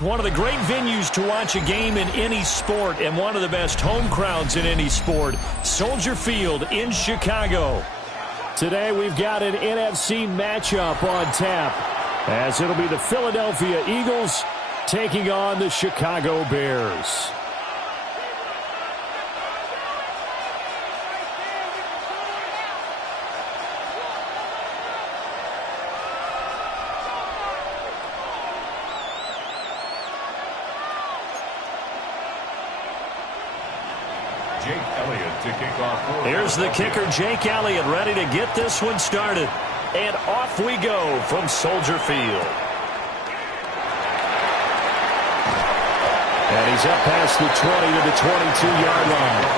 One of the great venues to watch a game in any sport and one of the best home crowds in any sport, Soldier Field in Chicago. Today we've got an NFC matchup on tap, as it'll be the Philadelphia Eagles taking on the Chicago Bears. Here's the kicker, Jake Elliott, ready to get this one started. And off we go from Soldier Field. And he's up past the 20 to the 22-yard line.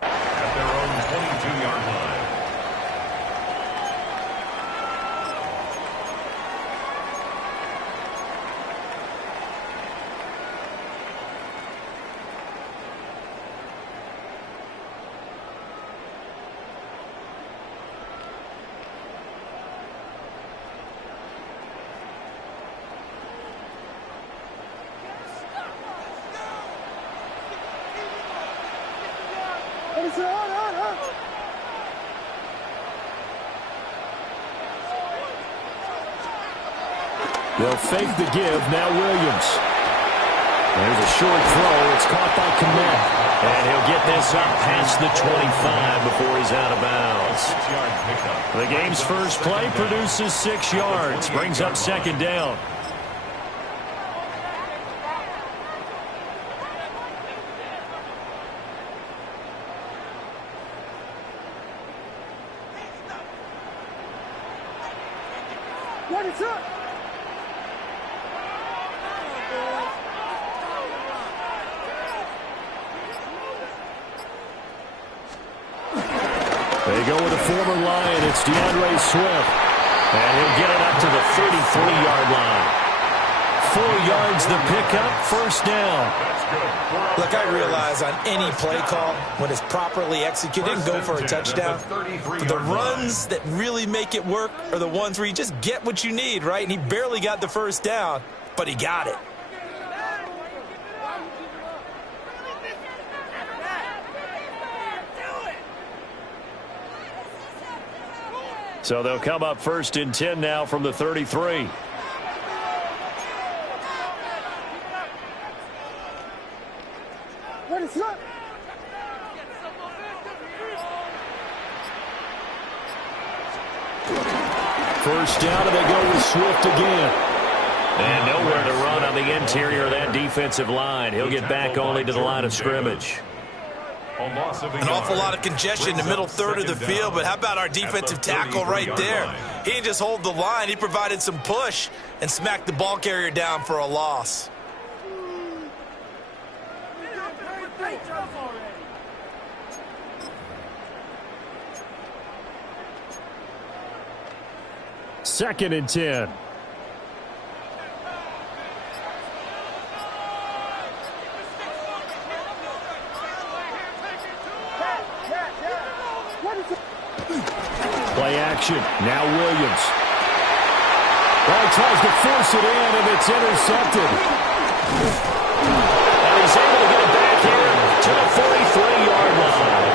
At their own 22-yard line. They'll fake the give. Now Williams. There's a short throw. It's caught by Kmet. And he'll get this up past the 25 before he's out of bounds. The game's first play produces 6 yards. Brings up second down. What is up? They go with a former Lion. It's DeAndre Swift. And he'll get it up to the 33-yard line. 4 yards the pickup, first down. Look, I realize on any play call, when it's properly executed, and go for a touchdown. But the runs that really make it work are the ones where you just get what you need, right? And he barely got the first down, but he got it. So they'll come up 1st and 10 now from the 33. What is up? First down, and they go with Swift again. And nowhere to run on the interior of that defensive line. He'll get back only to the line of scrimmage. An awful lot of congestion in the middle third of the field, but how about our defensive tackle right there? He didn't just hold the line. He provided some push and smacked the ball carrier down for a loss. Second and 10. Play action. Now Williams. Well, he tries to force it in, and it's intercepted. And he's able to get it back here to the 43-yard line.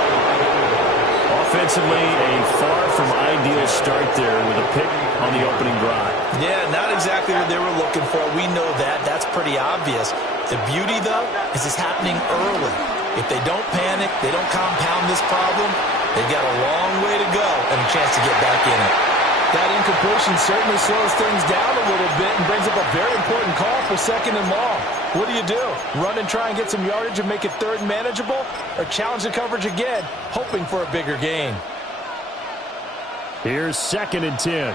Offensively, a far from ideal start there with a pick on the opening drive. Yeah, not exactly what they were looking for. We know that. That's pretty obvious. The beauty, though, is it's happening early. If they don't panic, they don't compound this problem, they've got a long way to go and a chance to get back in it. That incompletion certainly slows things down a little bit and brings up a very important call for 2nd and long. What do? Run and try and get some yardage and make it 3rd and manageable? Or challenge the coverage again, hoping for a bigger gain? Here's 2nd and 10.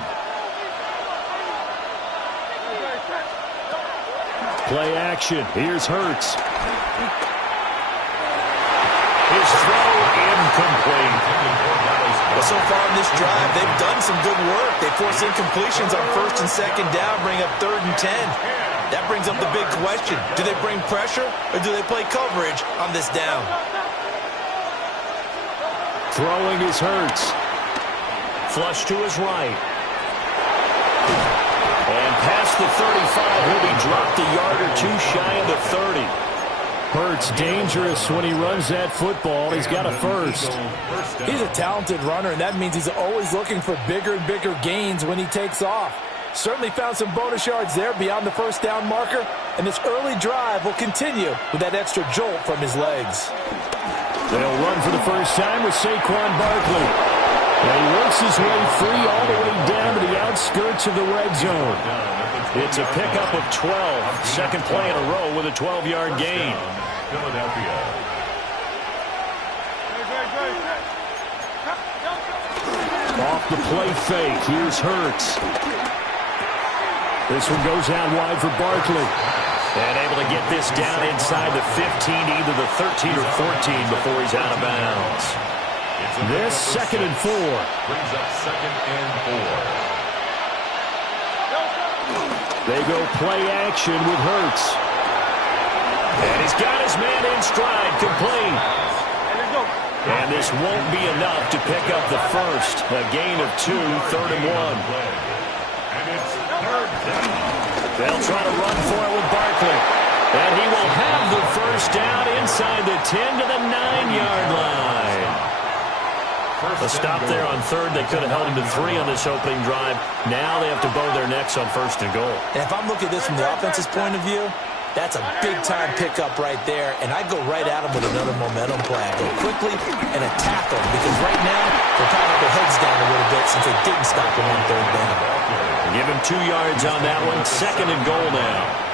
Play action. Here's Hurts. His throw incomplete. Well, so far in this drive, they've done some good work. They force incompletions on 1st and 2nd down, bring up 3rd and 10. That brings up the big question. Do they bring pressure or do they play coverage on this down? Throwing is Hurts. Flush to his right. And past the 35, he'll be dropped a yard or two shy of the 30. Hurts dangerous when he runs that football. He's got a first. He's a talented runner, and that means he's always looking for bigger and bigger gains when he takes off. Certainly found some bonus yards there beyond the 1st down marker, and this early drive will continue with that extra jolt from his legs. They'll run for the first time with Saquon Barkley. And he works his way free all the way down to the outskirts of the red zone. It's a pickup of 12. Second play in a row with a 12-yard gain. Philadelphia. Off the play fake. Here's Hurts. This one goes out wide for Barkley. And able to get this down inside the 15, either the 13 or 14 before he's out of bounds. This 2nd and 4. Brings up 2nd and 4. They go play action with Hurts. And he's got his man in stride, complete. And this won't be enough to pick up the first. A gain of 2, 3rd and 1. And it's 3rd down. They'll try to run for it with Barkley. And he will have the first down inside the 10 to the 9-yard line. A stop there on 3rd. They could have held him to 3 on this opening drive. Now they have to bow their necks on 1st and goal. And if I'm looking at this from the offense's point of view, that's a big-time pickup right there. And I go right at him with another momentum play. I go quickly and attack them because right now they're kind of their heads down a little bit since they didn't stop him on 3rd down. Give him 2 yards on that one. 2nd and goal now.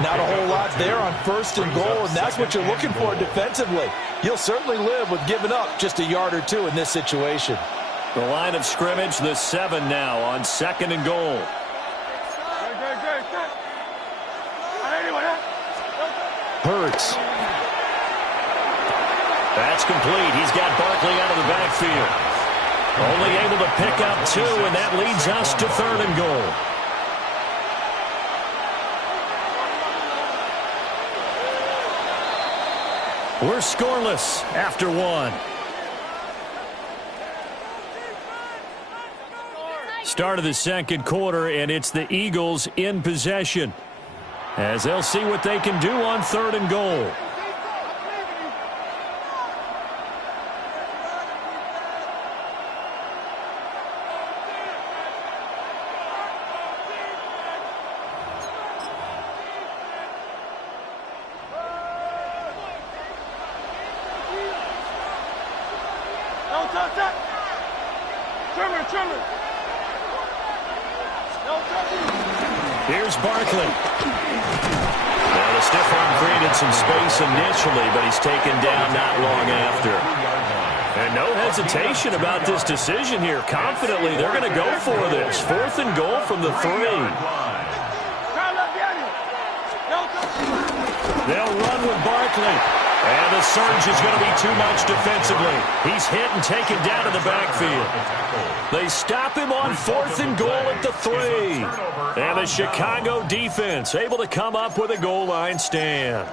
Not a whole lot there on 1st and goal, and that's what you're looking for defensively. You'll certainly live with giving up just a yard or 2 in this situation. The line of scrimmage, the 7 now on 2nd and goal. Hurts. That's complete. He's got Barkley out of the backfield. Only able to pick up 2, and that leads us to 3rd and goal. We're scoreless after 1. Start of the 2nd quarter, and it's the Eagles in possession, as they'll see what they can do on 3rd and goal. Trimmer. Here's Barkley. Now the stiff arm created some space initially, but he's taken down not long after. And no hesitation about this decision here. Confidently, they're going to go for this. 4th and goal from the 3. They'll run with Barkley. And the surge is going to be too much defensively. He's hit and taken down in the backfield. They stop him on 4th and goal at the 3. And the Chicago defense able to come up with a goal line stand.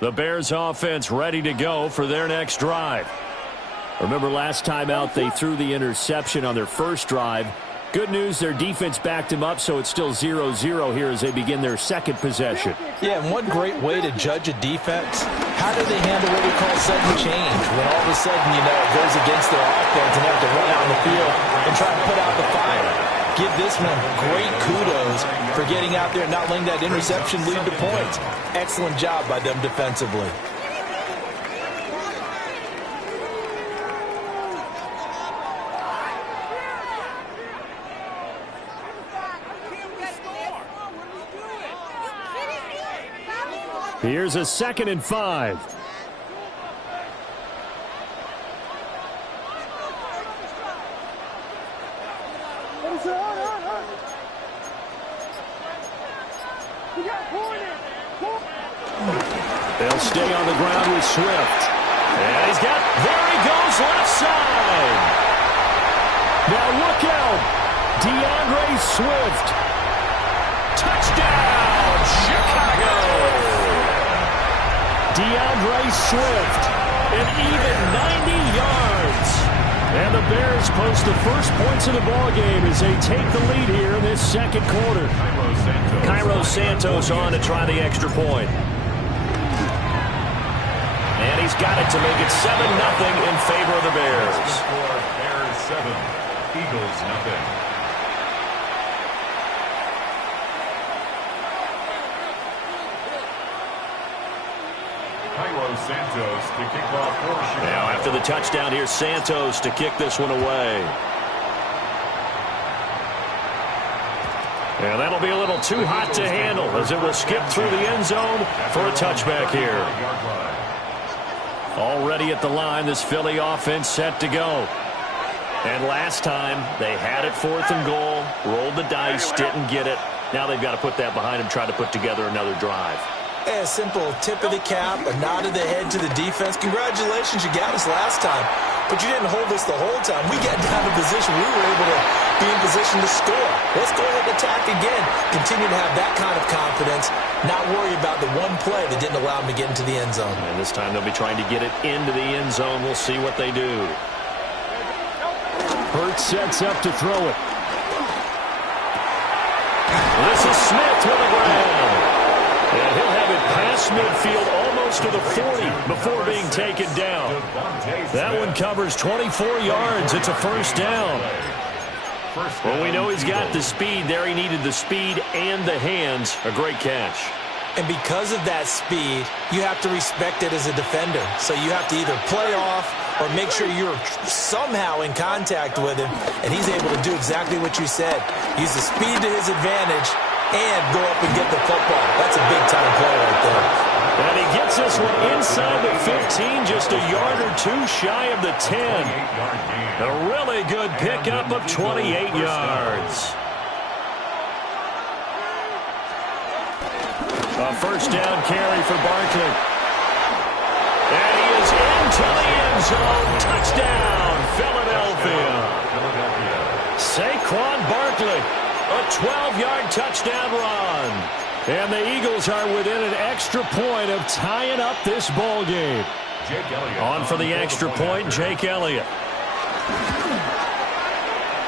The Bears offense ready to go for their next drive. Remember last time out they threw the interception on their first drive. Good news, their defense backed him up, so it's still 0-0 here as they begin their second possession. Yeah, and one great way to judge a defense, how do they handle what we call sudden change? When all of a sudden, you know, it goes against their offense and they have to run out on the field and try and put out the fire. Give this one great kudos for getting out there and not letting that interception lead to points. Excellent job by them defensively. Here's a 2nd and 5. They'll stay on the ground with Swift. And he's got, there he goes, left side. Now look out. DeAndre Swift. Touchdown, Chicago. DeAndre Swift, an even 90 yards. And the Bears post the first points of the ballgame as they take the lead here in this second quarter. Cairo Santos on to try the extra point. And he's got it to make it 7-0 in favor of the Bears. Bears 7, Eagles 0. Santos to kick off for Chicago. Now after the touchdown, here's Santos to kick this one away. And that'll be a little too hot to handle as it will skip through the end zone for a touchback here. Already at the line, this Philly offense set to go. And last time, they had it 4th and goal, rolled the dice, didn't get it. Now they've got to put that behind them, try to put together another drive. A simple tip of the cap, a nod of the head to the defense. Congratulations, you got us last time, but you didn't hold us the whole time. We got down to position. We were able to be in position to score. Let's go ahead and attack again. Continue to have that kind of confidence, not worry about the one play that didn't allow them to get into the end zone. And this time they'll be trying to get it into the end zone. We'll see what they do. Hurts sets up to throw it. This is Smith with a grab. And he'll have it past midfield almost to the 40 before being taken down. That one covers 24 yards. It's a first down. Well, we know he's got the speed there. He needed the speed and the hands. A great catch. And because of that speed, you have to respect it as a defender. So you have to either play off or make sure you're somehow in contact with him. And he's able to do exactly what you said. Use the speed to his advantage and go up and get the football. That's a big-time play right there. And he gets this one inside the 15, just a yard or two shy of the 10. A really good pickup of 28 yards. A first down carry for Barkley. And he is into the end zone. Touchdown, Philadelphia. Saquon Barkley. A 12-yard touchdown run. And the Eagles are within an extra point of tying up this ball game. On for the extra point, Jake Elliott.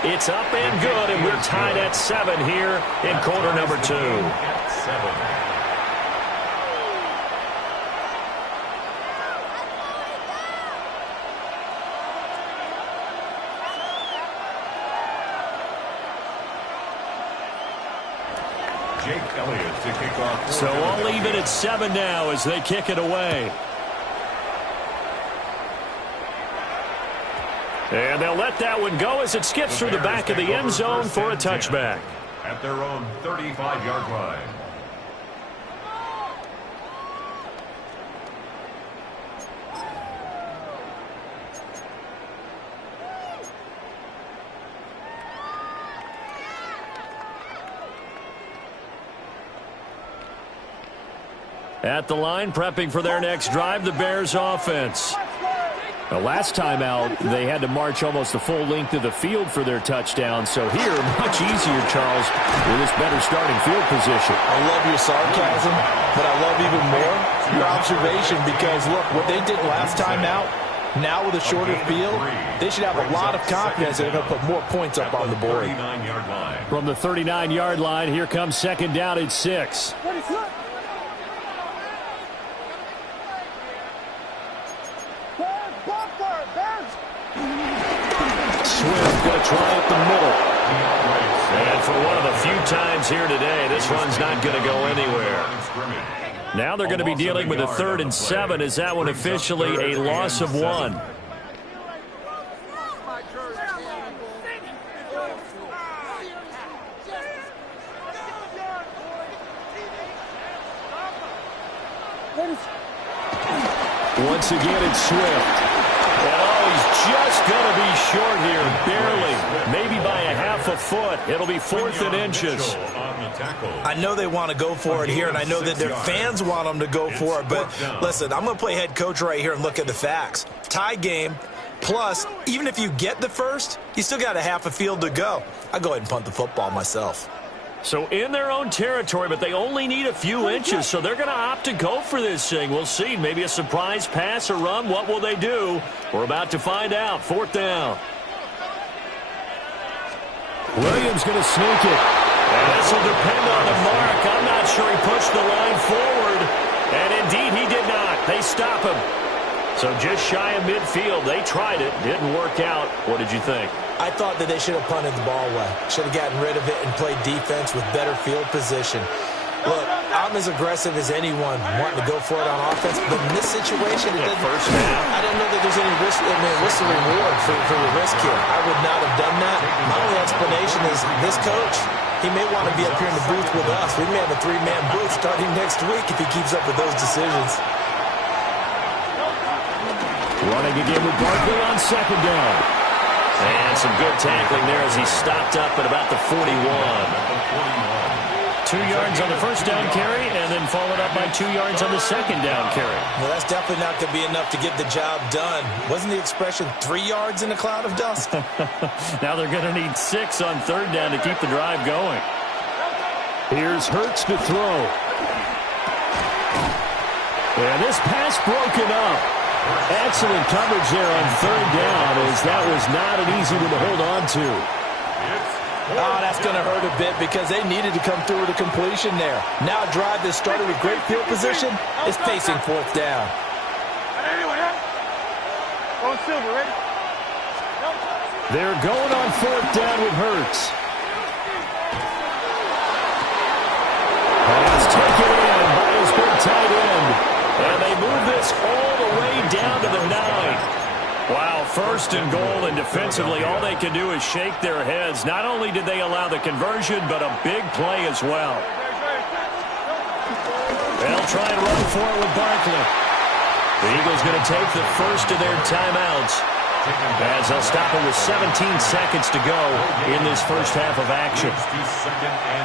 It's up and good, and we're tied at 7 here in quarter number 2. 7. Jake Elliott to kick off. So all even at 7 now as they kick it away. And they'll let that one go as it skips through the back of the end zone for a touchback. At their own 35-yard line. At the line, prepping for their next drive, the Bears offense. The last time out, they had to march almost the full length of the field for their touchdown. So here, much easier, Charles, with this better starting field position. I love your sarcasm, but I love even more your observation because, look, what they did last time out, now with a shorter field, they should have a lot of confidence they're going to put more points up on the board. From the 39-yard line, here comes second down at 6. Swift going to try up the middle. And for one of the few times here today, this run's not going to go anywhere. Now they're going to be dealing with a 3rd and 7. Is that one officially a loss of 1? Once again, it's Swift. And he's just going to be short here, barely, maybe by a half a foot. It'll be 4th and inches. I know they want to go for it here, and I know that their fans want them to go for it. But listen, I'm going to play head coach right here and look at the facts. Tie game, plus, even if you get the first, you still got a half a field to go. I'll go ahead and punt the football myself. So in their own territory, but they only need a few inches, so they're going to opt to go for this thing. We'll see. Maybe a surprise pass or run. What will they do? We're about to find out. 4th down. Williams going to sneak it. And this will depend on the mark. I'm not sure he pushed the line forward. And indeed, he did not. They stop him. So just shy of midfield. They tried it. Didn't work out. What did you think? I thought that they should have punted the ball away. Should have gotten rid of it and played defense with better field position. Look, I'm as aggressive as anyone wanting to go for it on offense, but in this situation, it doesn't. I don't know that there's any risk. I mean, what's the reward for your risk here? I would not have done that. My only explanation is this coach, he may want to be up here in the booth with us. We may have a 3-man booth starting next week if he keeps up with those decisions. Running again with Barkley on second down. And some good tackling there as he stopped up at about the 41. 2 yards on the first down carry and then followed up by 2 yards on the second down carry. Well, that's definitely not going to be enough to get the job done. Wasn't the expression 3 yards in a cloud of dust? Now they're going to need 6 on 3rd down to keep the drive going. Here's Hurts to throw. And this pass broken up. Excellent coverage there on 3rd down as that was not an easy one to hold on to. Oh, that's going to hurt a bit because they needed to come through with a completion there. Now a drive that started with great field position is facing 4th down. They're going on 4th down with Hurts. Pass taken in by his big tight end. And they move this all the way down to the 9. Wow, 1st and goal, and defensively all they can do is shake their heads. Not only did they allow the conversion, but a big play as well. They'll try and run for it with Barkley. The Eagles going to take the first of their timeouts as they'll stop it with 17 seconds to go in this first half of action.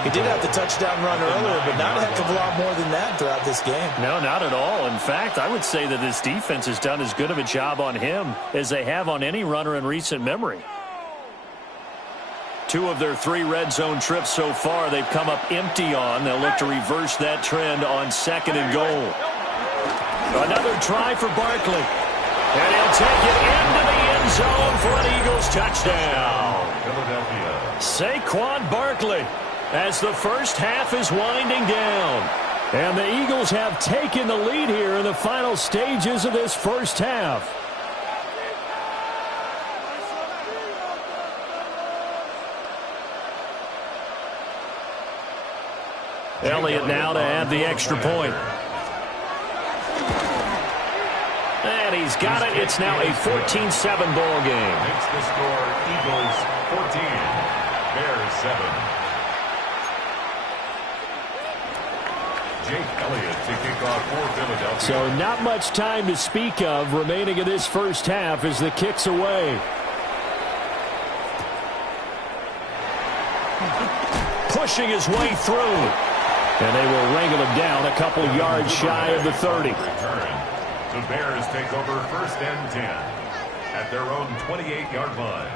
He did have the touchdown run earlier, but not a heck of a lot more than that throughout this game. No, not at all. In fact, I would say that this defense has done as good of a job on him as they have on any runner in recent memory. 2 of their 3 red zone trips so far they've come up empty on. They'll look to reverse that trend on 2nd and goal. Another try for Barkley. And he'll take it into the end zone for an Eagles touchdown. Saquon Barkley as the first half is winding down. And the Eagles have taken the lead here in the final stages of this first half. Elliott now to add the extra point. And he's got it. It's now a 14-7 ball game. Makes the score Eagles 14, Bears 7. Jake Elliott to kick off for Philadelphia. So not much time to speak of remaining in this first half as the kick's away. Pushing his way through. And they will wrangle him down a couple yards shy of the 30. The Bears take over 1st and 10 at their own 28-yard line.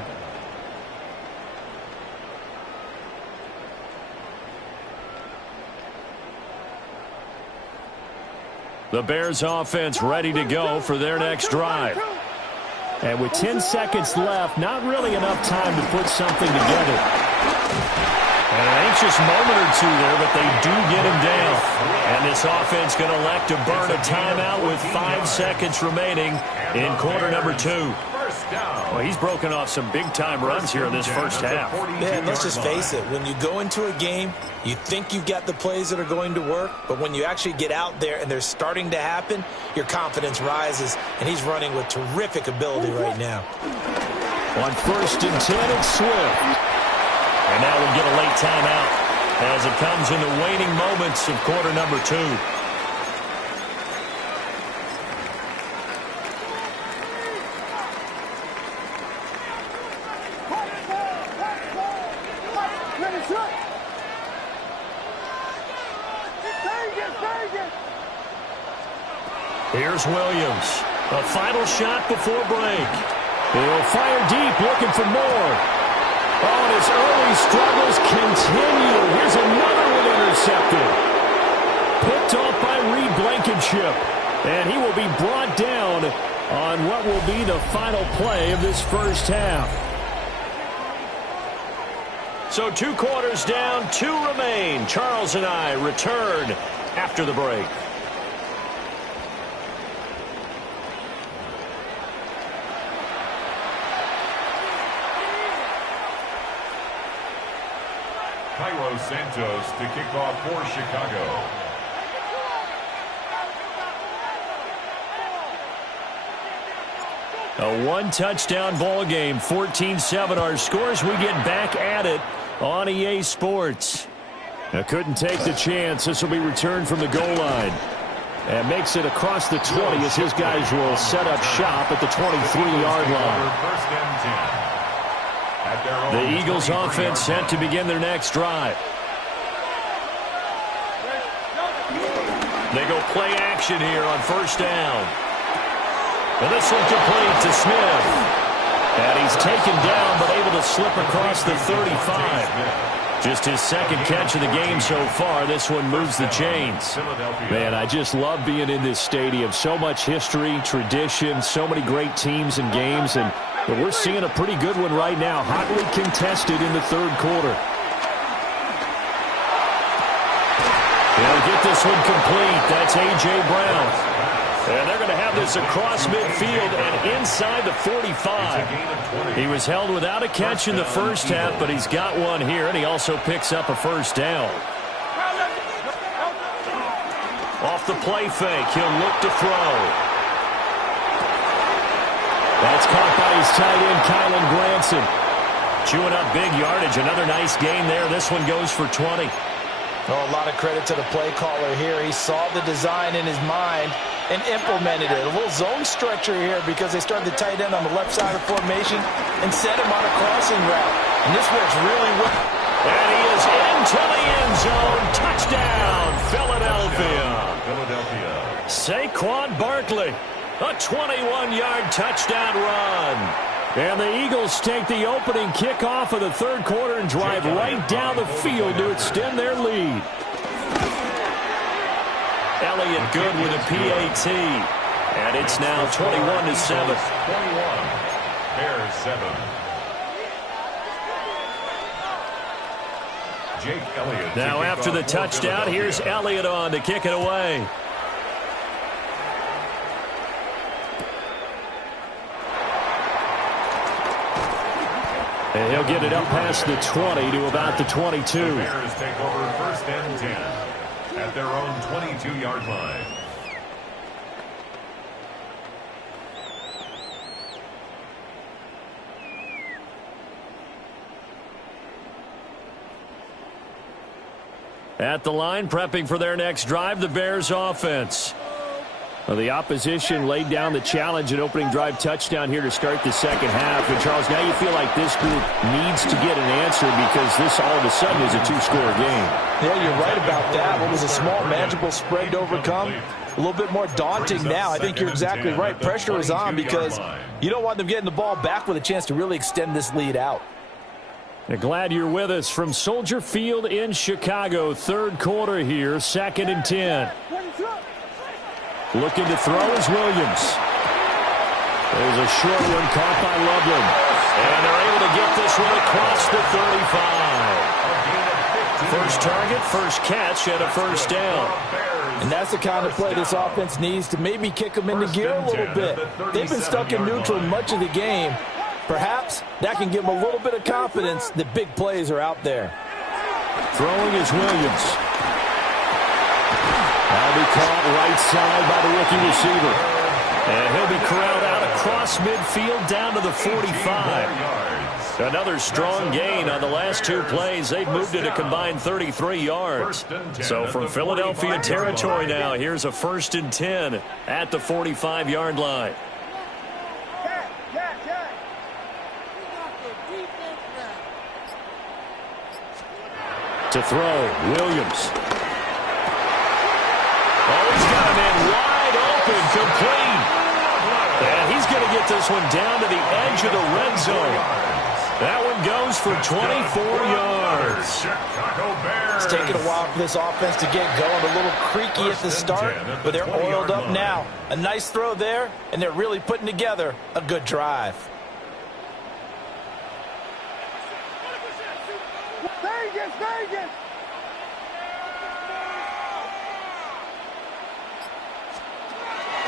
The Bears offense ready to go for their next drive. And with 10 seconds left, not really enough time to put something together. And an anxious moment or two there, but they do get him down. And this offense going to elect to burn a timeout with 5 seconds remaining in quarter number 2. Well, he's broken off some big-time runs here in this first half. Man, let's just face it. When you go into a game, you think you've got the plays that are going to work, but when you actually get out there and they're starting to happen, your confidence rises, and he's running with terrific ability right now. On 1st and 10, it's Swift. And now we'll get a late timeout as it comes in the waning moments of quarter number 2. Here's Williams. A final shot before break. He'll fire deep, looking for more. Oh, and his early struggles continue. Here's another one intercepted. Picked off by Reed Blankenship. And he will be brought down on what will be the final play of this first half. So 2 quarters down, 2 remain. Charles and I return after the break. Cairo Santos to kick off for Chicago. A 1-touchdown ball game, 14-7 our scores. We get back at it on EA Sports. Now couldn't take the chance. This will be returned from the goal line. And makes it across the 20 as his guys will set up shop at the 23-yard line. 1st and 10. The Eagles offense set to begin their next drive. They go play action here on 1st down. And this one complete to Smith. And he's taken down but able to slip across the 35. Just his 2nd catch of the game so far. This one moves the chains. Man, I just love being in this stadium. So much history, tradition, so many great teams and games. And but we're seeing a pretty good one right now, hotly contested in the 3rd quarter. They'll get this one complete. That's A.J. Brown. And they're going to have this across midfield and inside the 45. He was held without a catch in the first half, but he's got one here, and he also picks up a 1st down. Off the play fake, he'll look to throw. That's caught by his tight end, Kylan Granson. Chewing up big yardage. Another nice gain there. This one goes for 20. Oh, a lot of credit to the play caller here. He saw the design in his mind and implemented it. A little zone stretcher here because they started the tight end on the left side of the formation and set him on a crossing route. And this works really well. And he is into the end zone. Touchdown, Philadelphia. Saquon Barkley. A 21-yard touchdown run. And the Eagles take the opening kickoff of the 3rd quarter and drive right down the field to extend their lead. Elliott good with a PAT. And it's now 21-7. 21. Bears 7. Jake Elliott. Now after the touchdown, here's Elliott on to kick it away. And he'll get it up past the 20 to about the 22. The Bears take over 1st and 10 at their own 22-yard line. At the line, prepping for their next drive, the Bears offense. Well, the opposition laid down the challenge and opening drive touchdown here to start the second half. And, Charles, now you feel like this group needs to get an answer because this all of a sudden is a two-score game. Yeah, you're right about that. What was a small, manageable spread to overcome? A little bit more daunting now. I think you're exactly right. Pressure is on because you don't want them getting the ball back with a chance to really extend this lead out. Glad you're with us from Soldier Field in Chicago. Third quarter here, 2nd and 10. Looking to throw is Williams. There's a short one caught by Loveland. And they're able to get this one across the 35. First target, first catch, and a first down. And that's the kind of play this offense needs to maybe kick them into gear a little bit. They've been stuck in neutral much of the game. Perhaps that can give them a little bit of confidence that big plays are out there. Throwing is Williams. That'll be caught right side by the rookie receiver. And he'll be corralled out across midfield down to the 45. Another strong gain on the last two plays. They've moved it a combined 33 yards. So from Philadelphia territory now, here's a 1st and 10 at the 45-yard line. To throw, Williams. Oh, he's got him in wide open, complete. And he's going to get this one down to the edge of the red zone. That one goes for 24 yards. It's taken a while for this offense to get going. A little creaky at the start, but they're oiled up now. A nice throw there, and they're really putting together a good drive. Vegas!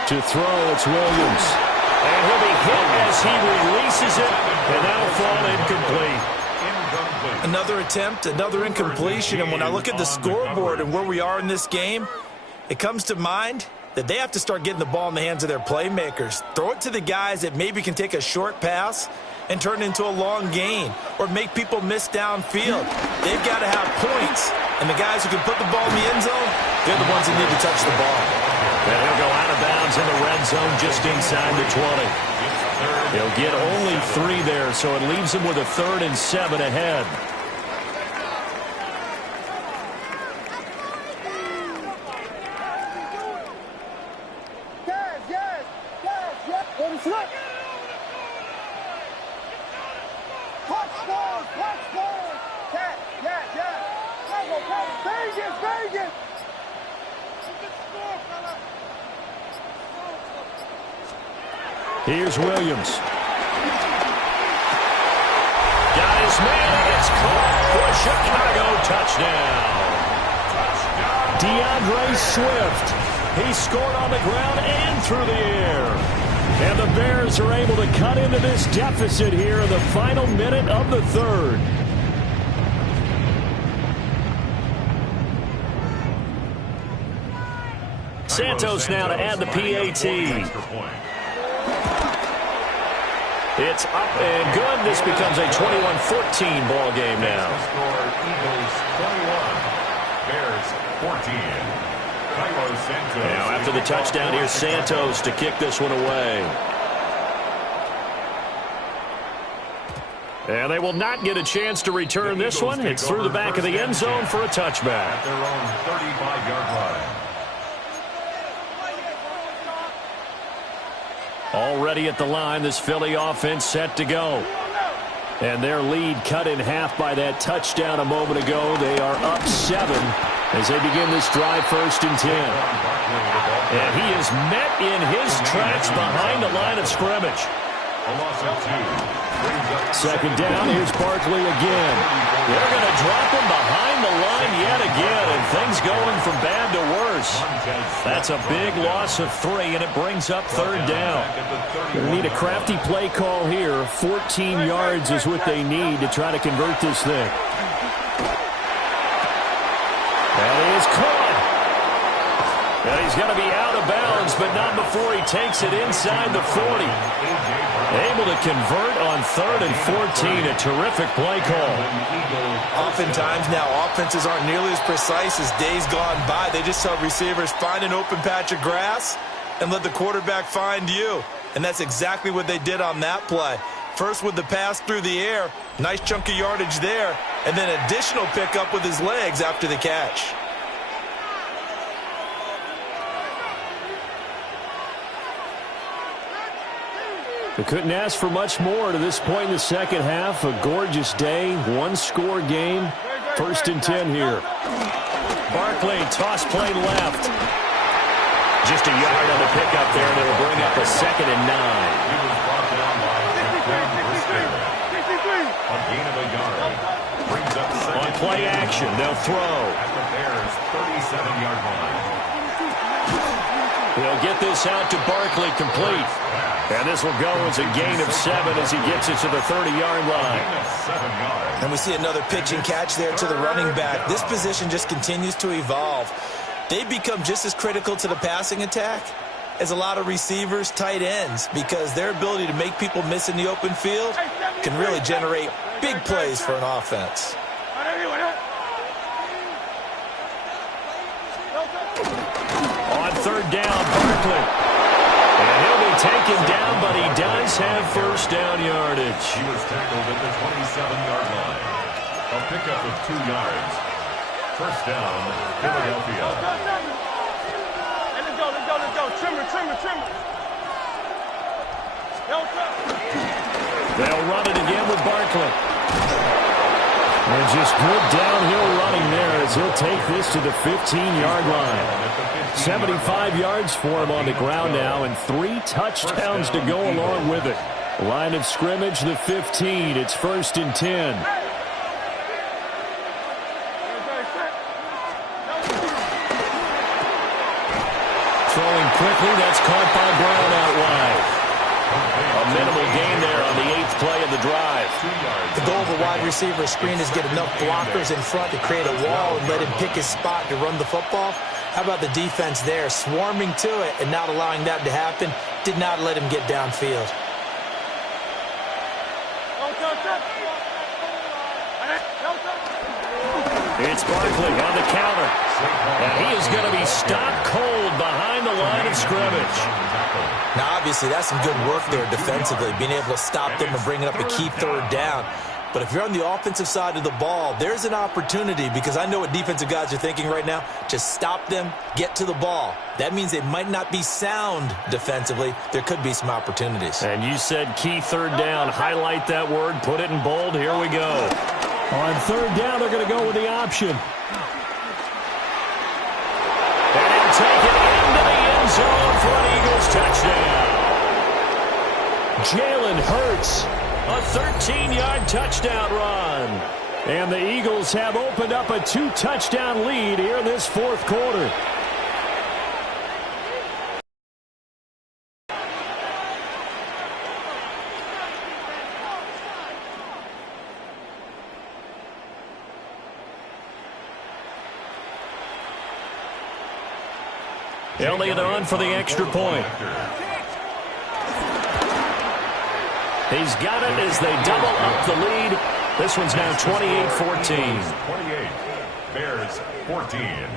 To throw, it's Williams. And he'll be hit as he releases it, and that'll fall incomplete. Another attempt, another incompletion, and when I look at the scoreboard and where we are in this game, it comes to mind that they have to start getting the ball in the hands of their playmakers. Throw it to the guys that maybe can take a short pass and turn it into a long gain or make people miss downfield. They've got to have points, and the guys who can put the ball in the end zone, they're the ones that need to touch the ball. And he'll go out of bounds in the red zone just inside the 20. He'll get only 3 there, so it leaves him with a 3rd and 7 ahead. Vegas! Here's Williams. Got his man, and it's caught for a Chicago touchdown. DeAndre Swift. He scored on the ground and through the air. And the Bears are able to cut into this deficit here in the final minute of the 3rd. Santos now to add the PAT. It's up and good. This becomes a 21-14 ball game now. Eagles 21, Bears 14. Now after the touchdown, here's Santos to kick this one away. And they will not get a chance to return this one. It's through the back of the end zone for a touchback. At their own 35-yard line. Already at the line, this Philly offense set to go. And their lead cut in half by that touchdown a moment ago. They are up 7 as they begin this drive, 1st and 10. And he is met in his tracks behind the line of scrimmage. A loss of 2. 2nd down, here's Barkley again. They're going to drop him behind the line yet again, and things going from bad to worse. That's a big loss of 3, and it brings up 3rd down. Going to need a crafty play call here. 14 yards is what they need to try to convert this thing. That is caught. And he's going to be out of bounds, but not before he takes it inside the 40. Able to convert on 3rd and 14. A terrific play call. Oftentimes now, offenses aren't nearly as precise as days gone by. They just tell receivers, find an open patch of grass and let the quarterback find you. And that's exactly what they did on that play. First with the pass through the air, nice chunk of yardage there, and then additional pickup with his legs after the catch. They couldn't ask for much more to this point in the second half. A gorgeous day, one-score game. 1st and 10 here. Barkley, toss play left. Just a yard on the pickup there, and it'll bring up a 2nd and 9. He was brought down by a gain of a yard. Brings up on play action, they'll throw. At the Bears' 37-yard line. They'll get this out to Barkley, complete. And this will go as a gain of 7 as he gets it to the 30-yard line. And we see another pitch and catch there to the running back. This position just continues to evolve. They become just as critical to the passing attack as a lot of receivers, tight ends, because their ability to make people miss in the open field can really generate big plays for an offense. On 3rd down, Barkley. And he'll be taken down, but he does have 1st down yardage. He was tackled at the 27-yard line. A pickup of 2 yards. 1st down, Philadelphia. Hey, let's go. Trimmer. They'll run it again with Barkley. And just good downhill running there as he'll take this to the 15-yard line. 75 yards for him on the ground now, and 3 touchdowns to go along with it. Line of scrimmage, the 15. It's 1st and 10. Throwing quickly, that's caught by Brown out wide. A minimal gain there on the 8th play of the drive. The goal of a wide receiver screen is get enough blockers in front to create a wall and let him pick his spot to run the football. How about the defense there, swarming to it and not allowing that to happen? Did not let him get downfield. It's Barkley on the counter. And he is going to be stopped cold behind the line of scrimmage. Now, obviously, that's some good work there defensively, being able to stop them and bringing up a key 3rd down. But if you're on the offensive side of the ball, there's an opportunity, because I know what defensive guys are thinking right now. Just stop them, get to the ball. That means they might not be sound defensively. There could be some opportunities. And you said key 3rd down. Highlight that word. Put it in bold. Here we go. On 3rd down, they're going to go with the option. And he'll take it into the end zone for an Eagles touchdown. Jalen Hurts, a 13-yard touchdown run. And the Eagles have opened up a 2-touchdown lead here in this 4th quarter. Elliott on for the extra point. He's got it as they double up the lead. This one's now 28-14. 28, Bears 14.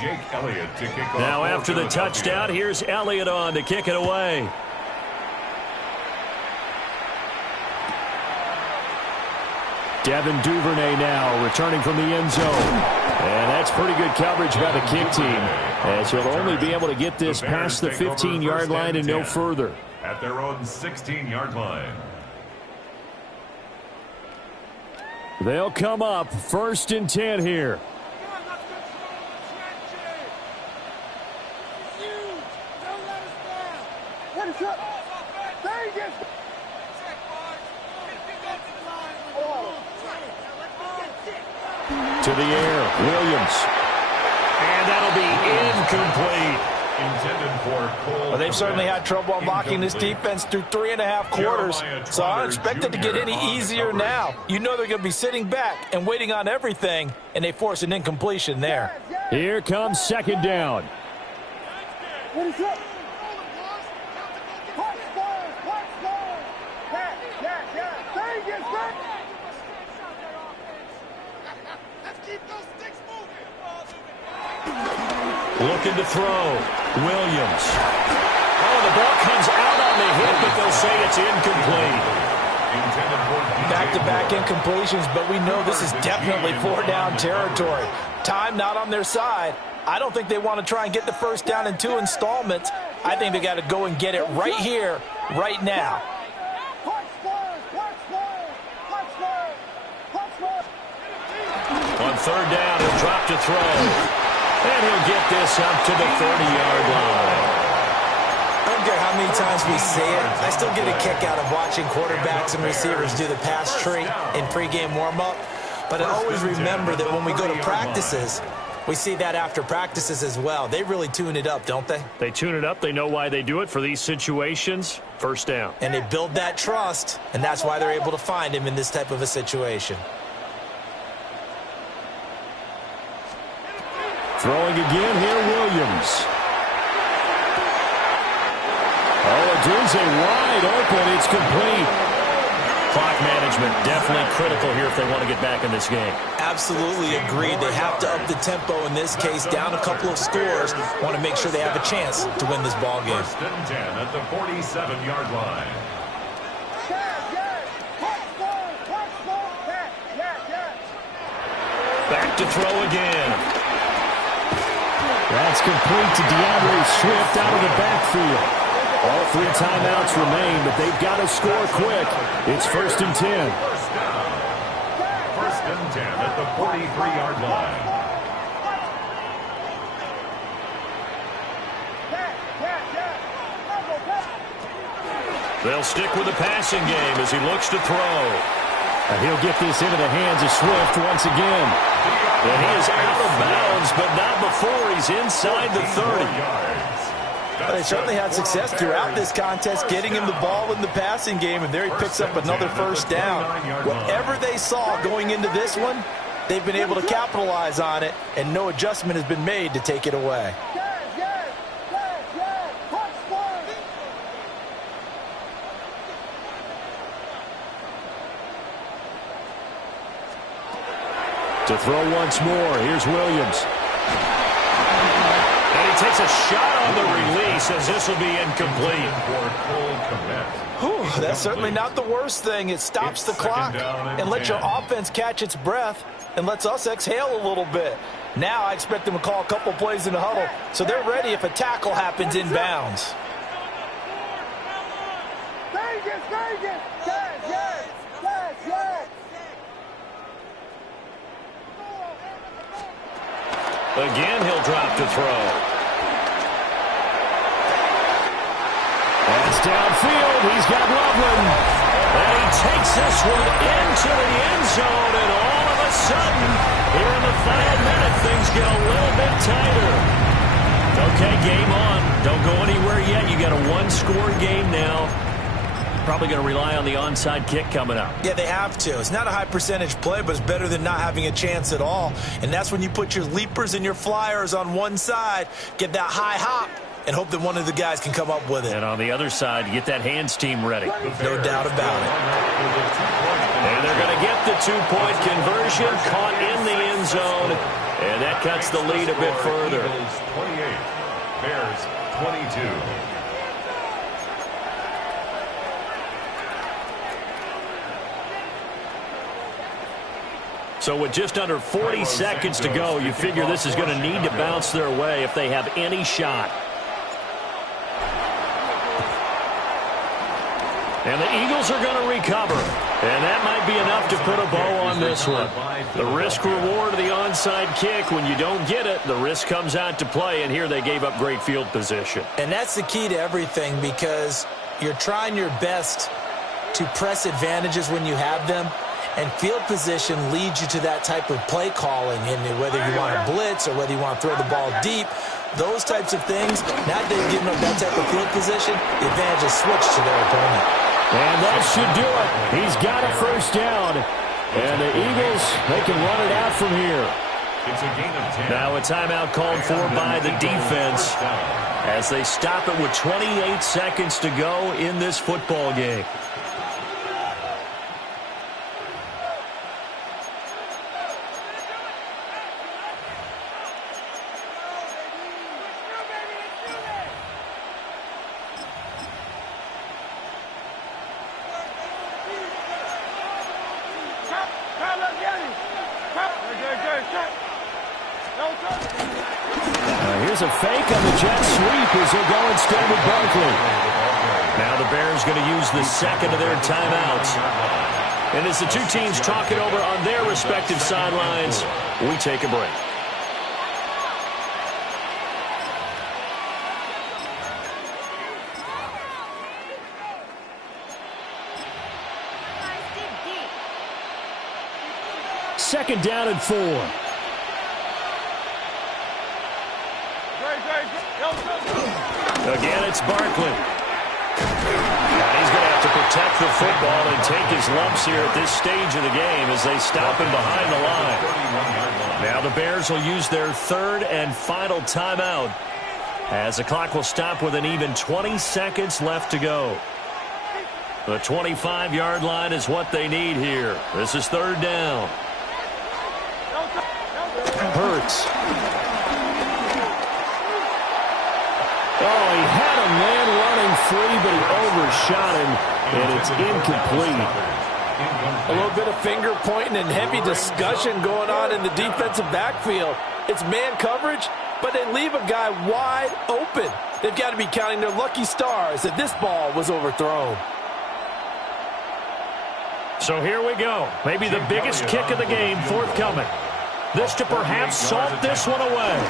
Jake Elliott to kick off. Now after the touchdown, here's Elliott on to kick it away. Devin Duvernay now returning from the end zone. And that's pretty good coverage by the kick team, as he'll only be able to get this past the 15-yard line and no further. At their own 16-yard line. They'll come up 1st and 10 here. To the air, Williams. And And that'll be incomplete. Intended for Cole. Well, they've certainly had trouble unlocking this defense through 3.5 quarters, so I don't expect it to get any easier now. You know they're going to be sitting back and waiting on everything, and they force an incompletion there. Here comes second down. What is up? Looking to throw. Williams. Oh, the ball comes out on the hit, but they'll say it's incomplete. Back-to-back incompletions, but we know this is definitely 4-down territory. Time not on their side. I don't think they want to try and get the first down in 2 installments. I think they got to go and get it right here, right now. On third down, he'll drop to throw. And he'll get this up to the 30-yard line. I don't care how many times we say it, I still get a kick out of watching quarterbacks and receivers do the pass tree in pregame warm-up. But I always remember that when we go to practices, we see that after practices as well. They really tune it up, don't they? They tune it up. They know why they do it for these situations. First down. And they build that trust, and that's why they're able to find him in this type of a situation. Throwing again here, Williams. Oh, Odunze wide open. It's complete. Clock management definitely critical here if they want to get back in this game. Absolutely agreed. They have to up the tempo in this case, down a couple of scores. Want to make sure they have a chance to win this ball game. First and 10 at the 47-yard line. Back to throw again. That's complete to DeAndre Swift out of the backfield. All 3 timeouts remain, but they've got to score quick. It's first and 10. First down. First and 10 at the 43-yard line. They'll stick with the passing game as he looks to throw. And he'll get this into the hands of Swift once again. And he is out of bounds, but not before he's inside the 30. They certainly had success throughout this contest, getting him the ball in the passing game, and there he picks up another first down. Whatever they saw going into this one, they've been able to capitalize on it, and no adjustment has been made to take it away. To throw once more, here's Williams. And he takes a shot on the release as this will be incomplete. Whew, that's certainly not the worst thing. It stops the clock and lets your offense catch its breath and lets us exhale a little bit. Now I expect them to call a couple plays in the huddle, so they're ready if a tackle happens inbounds. Again, he'll drop to throw. That's downfield. He's got Loveland. And he takes this one into the end zone. And all of a sudden, here in the final minute, things get a little bit tighter. Okay, game on. Don't go anywhere yet. You got a one-score game now. Probably going to rely on the onside kick coming up. Yeah, they have to. It's not a high percentage play, but it's better than not having a chance at all. And that's when you put your leapers and your flyers on one side, get that high hop, and hope that one of the guys can come up with it. And on the other side, get that hands team ready. No doubt about it. And they're going to get the two-point conversion, caught in the end zone, and that cuts the lead a bit further. Eagles 28, Bears 22. So with just under 40 seconds to go, you figure this is going to need to bounce their way if they have any shot. And the Eagles are going to recover. And that might be enough to put a bow on this one. The risk-reward of the onside kick, when you don't get it, the risk comes out to play, and here they gave up great field position. And that's the key to everything, because you're trying your best to press advantages when you have them. And field position leads you to that type of play calling, and whether you want to blitz or whether you want to throw the ball deep, those types of things, now that they've given up that type of field position, the advantage is switched to their opponent. And that should do it. He's got a first down. And the Eagles, they can run it out from here. It's a gain of 10. Now a timeout called for by the defense as they stop it with 28 seconds to go in this football game. Here's a fake on the jet sweep as they go instead with Barkley. Now the Bears going to use the second of their timeouts. And as the two teams talk it over on their respective sidelines, we take a break. Second down and 4. Again, it's Barkley. And he's going to have to protect the football and take his lumps here at this stage of the game as they stop him behind the line. Now the Bears will use their third and final timeout as the clock will stop with an even 20 seconds left to go. The 25-yard line is what they need here. This is third down. Hurts. Oh, he had a man running free, but he overshot him, and it's incomplete. A little bit of finger pointing and heavy discussion going on in the defensive backfield. It's man coverage, but they leave a guy wide open. They've got to be counting their lucky stars that this ball was overthrown. So here we go. Maybe the biggest kick of the game forthcoming. This to perhaps salt this one away.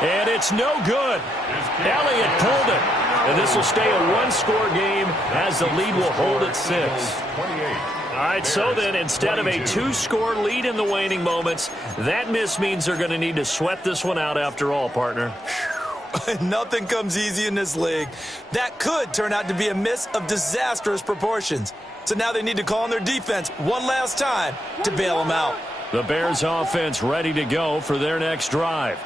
And it's no good. Elliott pulled it. And this will stay a one-score game as the lead will hold at 6. All right, so then instead of a two-score lead in the waning moments, that miss means they're going to need to sweat this one out after all, partner. Nothing comes easy in this league. That could turn out to be a miss of disastrous proportions. So now they need to call on their defense one last time to bail them out. The Bears offense ready to go for their next drive.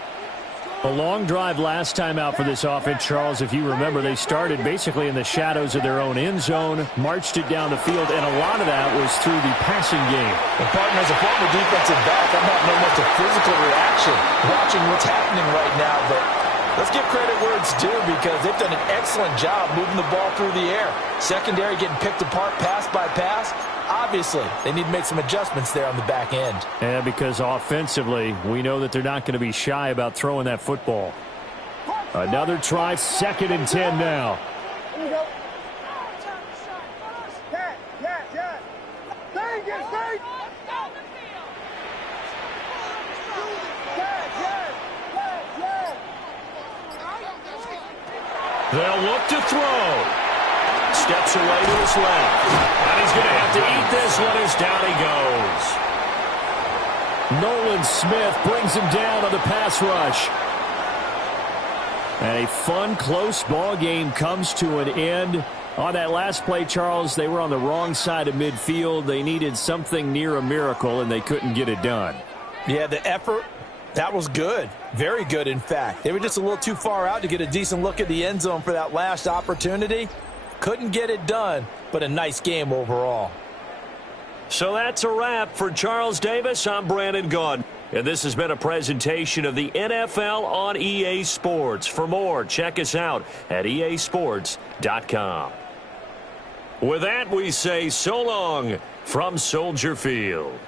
A long drive last time out for this offense, Charles. If you remember, they started basically in the shadows of their own end zone, marched it down the field, and a lot of that was through the passing game. And partner, as a former defensive back, I'm having almost a physical reaction watching what's happening right now. But let's give credit where it's due because they've done an excellent job moving the ball through the air. Secondary getting picked apart pass by pass. Obviously, they need to make some adjustments there on the back end. And because offensively, we know that they're not going to be shy about throwing that football. Another try, 2nd and 10 now. Here we go. They'll look to throw. Steps away to his left. And he's going to have to eat this one as down he goes. Nolan Smith brings him down on the pass rush. And a fun, close ball game comes to an end. On that last play, Charles, they were on the wrong side of midfield. They needed something near a miracle, and they couldn't get it done. Yeah, the effort, that was good. Very good, in fact. They were just a little too far out to get a decent look at the end zone for that last opportunity. Couldn't get it done, but a nice game overall. So that's a wrap for Charles Davis. I'm Brandon Gaudin. And this has been a presentation of the NFL on EA Sports. For more, check us out at easports.com. With that, we say so long from Soldier Field.